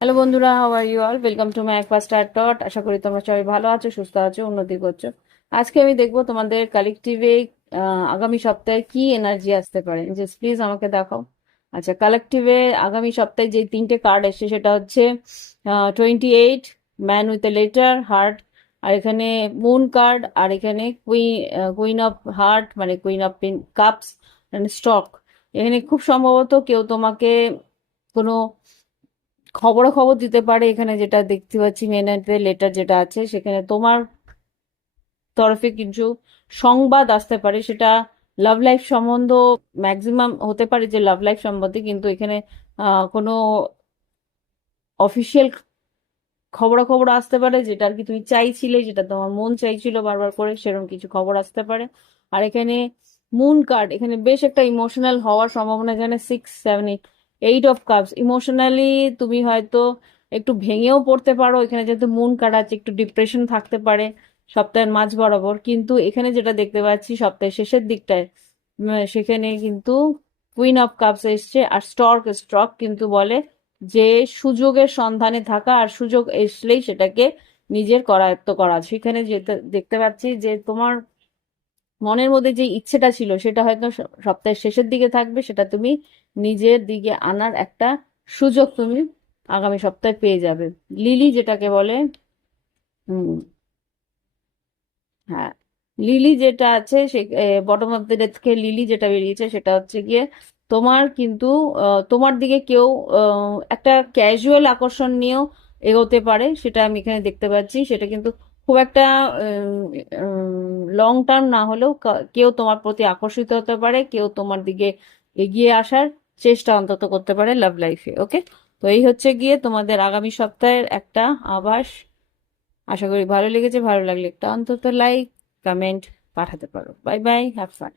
Hello বন্ধুরা, how are you all? Welcome to my একপা star dot. আশা করি তোমরা সবাই ভালো আছো, সুস্থ আছো, উন্নতি করছো। আজকে আমি দেখবো তোমাদের কালেকটিভে আগামী সপ্তাহে কি এনার্জি আসতে পারে। জাস্ট প্লিজ আমাকে দেখাও। আচ্ছা, কালেকটিভে আগামী সপ্তাহে যে তিনটে কার্ড এসছে সেটা হচ্ছে 28, man with a letter, heart, আর এখানে মুন কার্ড, আর এখানে কুইন অফ হার্ট মানে কুইন অফ কাপস মানে স্টক। এখানে খুব সম্ভবত কেউ তোমাকে কোনো খবরাখবর দিতে পারে। এখানে যেটা দেখতে পাচ্ছি মেনেতে লেটার যেটা আছে সেখানে তোমার তরফে কিছু সংবাদ আসতে পারে, সেটা লাভ লাইফ সম্বন্ধ ম্যাক্সিমাম হতে পারে, যে লাভ লাইফ সম্বন্ধে। কিন্তু এখানে কোনো অফিসিয়াল খবরাখবর আসতে পারে, যেটা আর কি তুমি চাইছিলে, যেটা তোমার মন চাইছিল বারবার করে, সেরকম কিছু খবর আসতে পারে। আর এখানে মুন কার্ড, এখানে বেশ একটা ইমোশনাল হওয়ার সম্ভাবনা। এখানে 6, 7, 8, 8 অফ কাপস, ইমোশনালি তুমি হয়তো একটু ভেঙেও পড়তে পারো। এখানে যেহেতু মুন কার্ড আছে, একটু ডিপ্রেশন থাকতে পারে সপ্তাহের মাঝ বরাবর। কিন্তু এখানে যেটা দেখতে পাচ্ছি সপ্তাহের শেষের দিকটায়, সেখানে কিন্তু কুইন অফ কাপস এসছে। আর স্ট্রক কিন্তু বলে যে সুযোগের সন্ধানে থাকা, আর সুযোগ আসলেই সেটাকে নিজের করায়ত্ত করা। সেখানে যেটা দেখতে পাচ্ছি যে তোমার মনের মধ্যে যে ইচ্ছেটা ছিল সেটা হয়তো সপ্তাহের শেষের দিকে থাকবে, সেটা তুমি নিজের দিকে আনার একটা সুযোগ তুমি আগামী সপ্তাহে পেয়ে যাবে। লিলি যেটাকে বলে, হুম, হ্যাঁ, লিলি যেটা আছে সে বটম অফ দ্য ডেস্কে লিলি যেটা বেরিয়েছে সেটা হচ্ছে গিয়ে তোমার কিন্তু তোমার দিকে কেউ একটা ক্যাজুয়াল আকর্ষণ নিয়েও এগোতে পারে, সেটা আমি এখানে দেখতে পাচ্ছি। সেটা কিন্তু খুব একটা লং টার্ম না হলেও কেউ তোমার প্রতি আকর্ষিত হতে পারে, কেউ তোমার দিকে এগিয়ে আসার চেষ্টা অন্তত করতে পারে লাভ লাইফে। ওকে, তো এই হচ্ছে গিয়ে তোমাদের আগামী সপ্তাহের একটা আভাস। আশা করি ভালো লেগেছে। ভালো লাগলে একটা অন্তত লাইক, কমেন্ট পাঠাতে পারো। Bye bye, have fun.